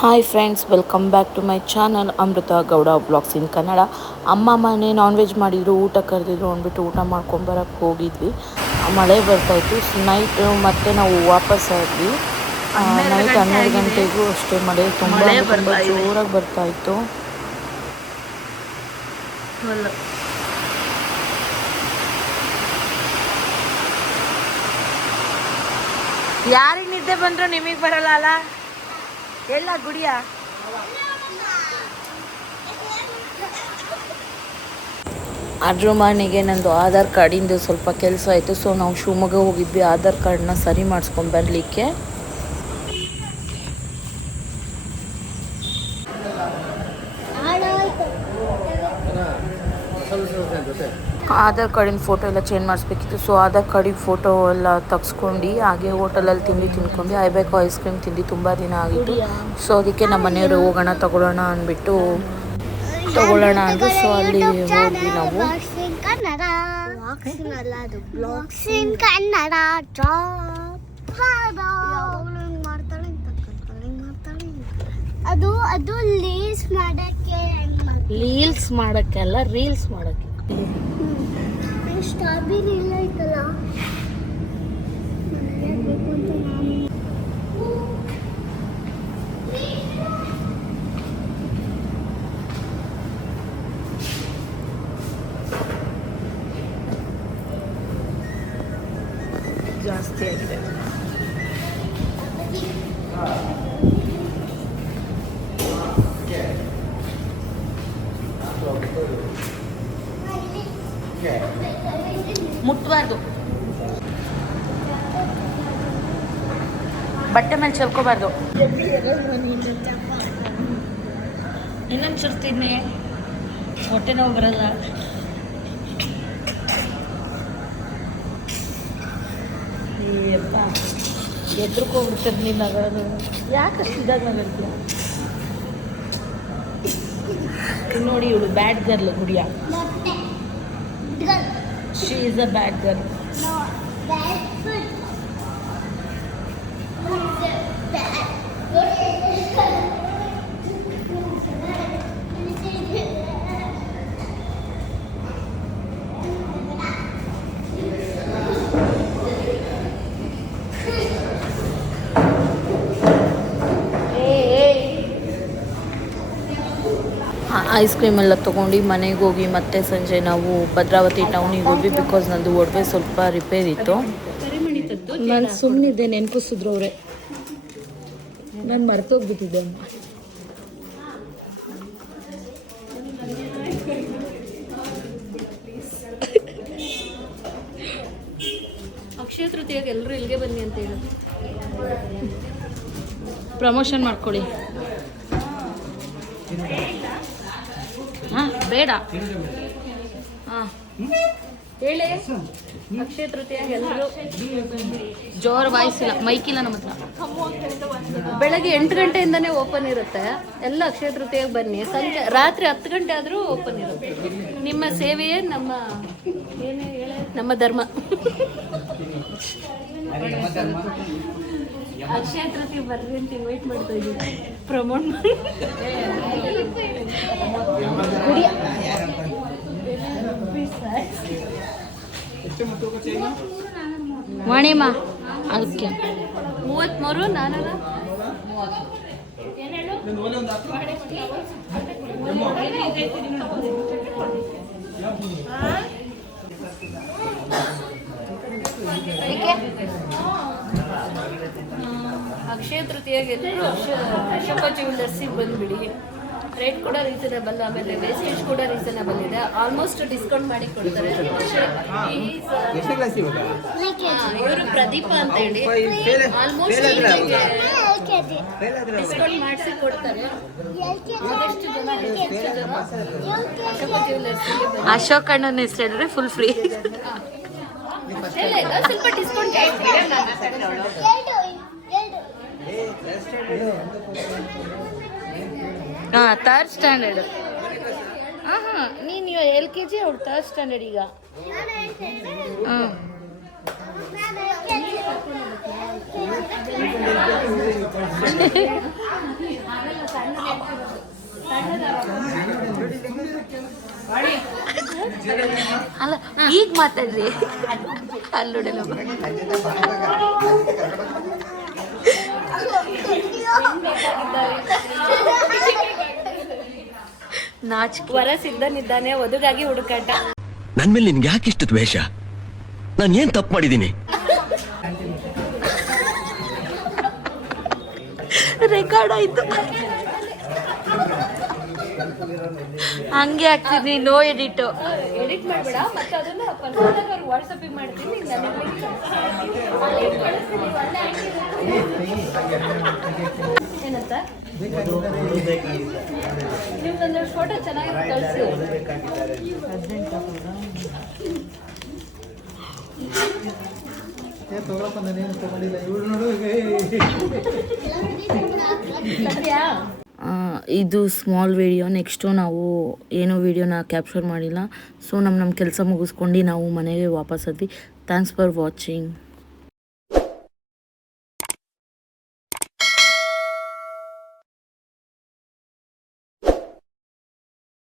Hi friends welcome back to my channel Amrutha Gowda blogs in Kannada ಅಮ್ಮ ಮನೆ non veg ಮಾಡಿದ್ರು ಊಟ ಕರೆದಿದ್ರು ಅಂದ್ಬಿಟ್ಟು ಊಟ ಮಾಡ್ಕೊಂಬರಕ್ಕೆ ಹೋಗಿದ್ವಿ. ಮಳೆ ಬರ್ತಾಯಿತ್ತು ನೈಟ್ ಮತ್ತೆ ನಾವು ವಾಪಸ್ ಆದ್ವಿ. ನೈಟ್ ಹನ್ನೆರಡು ಗಂಟೆಗೂ ಅಷ್ಟೇ ಮಳೆ ತುಂಬ ತುಂಬ. ಜೋರಾಗಿ ಬರ್ತಾಯಿತ್ತು ಯಾರಿಗೆ ನಿದ್ದೆ ಬಂದರೂ ನಿಮಗೆ ಬರಲ್ಲ ಅಲ್ಲ? ಎಲ್ಲ ಗುಡಿಯ ಅದ್ರ ಮನೆಗೆ ನಂದು ಆಧಾರ್ ಕಾರ್ಡಿಂದು ಸ್ವಲ್ಪ ಕೆಲಸ ಆಯಿತು ಸೊ ನಾವು ಶಿವಮೊಗ್ಗ ಹೋಗಿದ್ವಿ. ಆಧಾರ್ ಕಾರ್ಡನ್ನ ಸರಿ ಮಾಡಿಸ್ಕೊಂಡು ಬರಲಿಕ್ಕೆ. ಆಧಾರ್ ಕಾರ್ಡಿನ ಫೋಟೋ ಎಲ್ಲ ಚೇಂಜ್ ಮಾಡಿಸ್ಬೇಕಿತ್ತು. ಸೊ ಆಧಾರ್ ಕಾರ್ಡಿನ ಫೋಟೋ ಎಲ್ಲ ತೆಗ್ಸ್ಕೊಂಡು ಹಾಗೆ ಹೋಟೆಲಲ್ಲಿ ತಿಂಡಿ ತಿನ್ಕೊಂಡು ಐಬೇಕು ಐಸ್ ಕ್ರೀಮ್ ತಿಂದು ತುಂಬ ದಿನ ಆಗಿತ್ತು. ಸೊ ಅದಕ್ಕೆ ನಮ್ಮ ಮನೆಯವರು ಹೋಗೋಣ ತಗೊಳ್ಳೋಣ ಅಂದ್ಬಿಟ್ಟು ತಗೊಳ್ಳೋಣ ಅಂದರು. ಸೊ ಅಲ್ಲಿ ಹೋಗಿ ನಾವು ಅದು ಅದು ಲೀಲ್ಸ್ ಮಾಡಕ್ಕೆ ರೀಲ್ಸ್ ಮಾಡೋಕ್ಕೆಲ್ಲ ರೀಲ್ಸ್ ಮಾಡೋಕ್ಕೆ. ಸ್ಟ್ರಾಬೆರಿ ಎಲ್ಲ ಐತಲ್ಲ? ಬೇಕು ಅಂತ ನಾನು ಜಾಸ್ತಿ ಆಗಿದೆ. ಮುಟ್ಬಾರ್ದು. ಬಟ್ಟೆ ಮೇಲೆ ಚೆಲ್ಕೋಬಾರ್ದು. ಇನ್ನೊಂದು ಚುರ್ತಿದ್ನಿ ಹೊಟ್ಟೆ ನೋವು ಬರಲ್ಲ. ಅಪ್ಪ ಎದ್ರಕೋಗ್ಬಿಡ್ತದೆ ನೀನು ನಗೋದು ಯಾಕಷ್ಟು ಇದಾಗ ನಗರ್ತೀಯ ನೋಡಿ ಇವಳು ಬ್ಯಾಡ್ ಗರ್ಲ್ ಗುಡಿಯ. girl. She is a bad girl. No, bad girl. Bad girl. Ice cream ಎಲ್ಲ ತೊಗೊಂಡು ಮನೆಗೆ ಹೋಗಿ ಮತ್ತೆ ಸಂಜೆ ನಾವು ಭದ್ರಾವತಿ ಟೌನಿಗೆ ಹೋದ್ವಿ ಬಿಕಾಸ್ ನಂದು ಒಡವೆ ಸ್ವಲ್ಪ ರಿಪೇರ್ ಇತ್ತು. ನಾನು ಸುಮ್ಮನಿದ್ದೆ ನೆನಪಿಸಿದ್ರು ಅವರೇ. ನಾನು ಮರ್ತೋಗ್ಬಿಟ್ಟಿದ್ದೆ ಅಕ್ಷಯ ತೃತೀಯಾಗ ಎಲ್ಲರೂ ಇಲ್ಲಿಗೆ ಬನ್ನಿ ಅಂತ ಹೇಳಿ. ಪ್ರಮೋಷನ್ ಮಾಡ್ಕೊಳ್ಳಿ. ಬೇಡ. ಹಾಂ. ಹೇಳಿ. ಅಕ್ಷಯ ತೃತೀಯ ಎಲ್ಲರೂ ಜೋರ್ ವಾಯ್ಸ್ ಇಲ್ಲ ಮೈಕಿಲ್ಲ ನಮ್ಮ ಹತ್ರ. ಬೆಳಗ್ಗೆ ಎಂಟು ಗಂಟೆಯಿಂದನೇ ಓಪನ್ ಇರುತ್ತೆ. ಎಲ್ಲ ಅಕ್ಷಯ ತೃತೀಯಕ್ಕೆ ಬನ್ನಿ. ಸಂಜೆ ರಾತ್ರಿ ಹತ್ತು ಗಂಟೆ ಆದರೂ ಓಪನ್ ಇರುತ್ತೆ. ನಿಮ್ಮ ಸೇವೆಯೇ ನಮ್ಮ ನಮ್ಮ ಧರ್ಮ. ಅಕ್ಷಯ ತೃತೀಯ ಬರ್ರಿ ಅಂತ ಇನ್ವೈಟ್ ಮಾಡ್ತಾ ಇದ್ದೀವಿ ಪ್ರಮೋಟ್ ಮಾಡಿ. ಮಣಿಮಾ ಅದಕ್ಕೆ. ಮೂವತ್ತ್ಮೂರು ನಾನೂರ ಅಕ್ಷಯ ತೃತೀಯಾಗೆ ಎಲ್ಲರೂ ಅಕ್ಷ ಅಶೋಕ ಜ್ಯುವೆಲ್ಲರ್ಸಿಗೆ ಬಂದುಬಿಡಿ. ರೇಟ್ ಕೂಡ ರೀಸನಬಲ್ ಆಮೇಲೆ ವೇಸ್ಟೇಜ್ ಕೂಡ ರೀಸನಬಲ್ ಇದೆ. ಆಲ್ಮೋಸ್ಟ್ ಡಿಸ್ಕೌಂಟ್ ಮಾಡಿ ಕೊಡ್ತಾರೆ. ಇವರು ಪ್ರದೀಪ ಅಂತ ಹೇಳಿ. ಆಲ್ಮೋಸ್ಟ್ ಡಿಸ್ಕೌಂಟ್ ಮಾಡಿಸಿ ಕೊಡ್ತಾರೆ. ಆದಷ್ಟು ಜನ ಹೆಚ್ಚು ಜನ? ಅಶೋಕ ಜ್ಯುವೆಲ್ಲರ್ಸಿಗೆ ಬನ್ನಿ ಅಶೋಕ್ ಅಣ್ಣನ ಹೆಸರು ಹೇಳಿದ್ರೆ ಫುಲ್ ಫ್ರೀ ಸ್ವಲ್ಪ ಡಿಸ್ಕೌಂಟ್ ಹಾಂ ಥರ್ಡ್ ಸ್ಟ್ಯಾಂಡರ್ಡ್ ಹಾಂ ಹಾಂ ನೀನು ಎಲ್ ಕೆ ಜಿ ಅವ್ರು ಥರ್ಡ್ ಸ್ಟ್ಯಾಂಡರ್ಡ್ ಈಗ. ಹಾಂ ಅಲ್ಲ, ಈಗ ಮಾತಾಡ್ರಿ. ಅಲ್ಲೋಡಲ್ಲ. ನಾಚಿಕೆ. ವರ ಸಿದ್ಧನಿದ್ದಾನೆ ವಧುಗಾಗಿ ಹುಡುಕಾಟ. ನನ್ ಮೇಲೆ ನಿನ್ಗೆ ಯಾಕೆ ಇಷ್ಟು ದ್ವೇಷ? ನಾನು ಏನ್ ತಪ್ಪು ಮಾಡಿದ್ದೀನಿ? ರೆಕಾರ್ಡ್ ಆಯ್ತು. ಹಂಗೆ ಆಗ್ತಿದ್ನಿ ನೋ ಎಡಿಟ್ ಎಡಿಟ್ ಮಾಡಬೇಡ ಮತ್ತೆ ಅದನ್ನ ಪರ್ಸನಲ್ ಮಾಡ್ತೀನಿ ಏನಂತ ನಿಮ್ದೊಂದು ಫೋಟೋ ಚೆನ್ನಾಗಿ ಕಳಿಸಿ. ಸದ್ಯಾ ಇದು ಸ್ಮಾಲ್ ವಿಡಿಯೋ ನೆಕ್ಸ್ಟು ನಾವು ಏನೂ ವಿಡಿಯೋನ ಕ್ಯಾಪ್ಚರ್ ಮಾಡಿಲ್ಲ. ಸೊ ನಮ್ಮ ನಮ್ಮ ಕೆಲಸ ಮುಗಿಸ್ಕೊಂಡು ನಾವು ಮನೆಗೆ ವಾಪಸ್ ಆದ್ವಿ ಥ್ಯಾಂಕ್ಸ್ ಫಾರ್ ವಾಚಿಂಗ್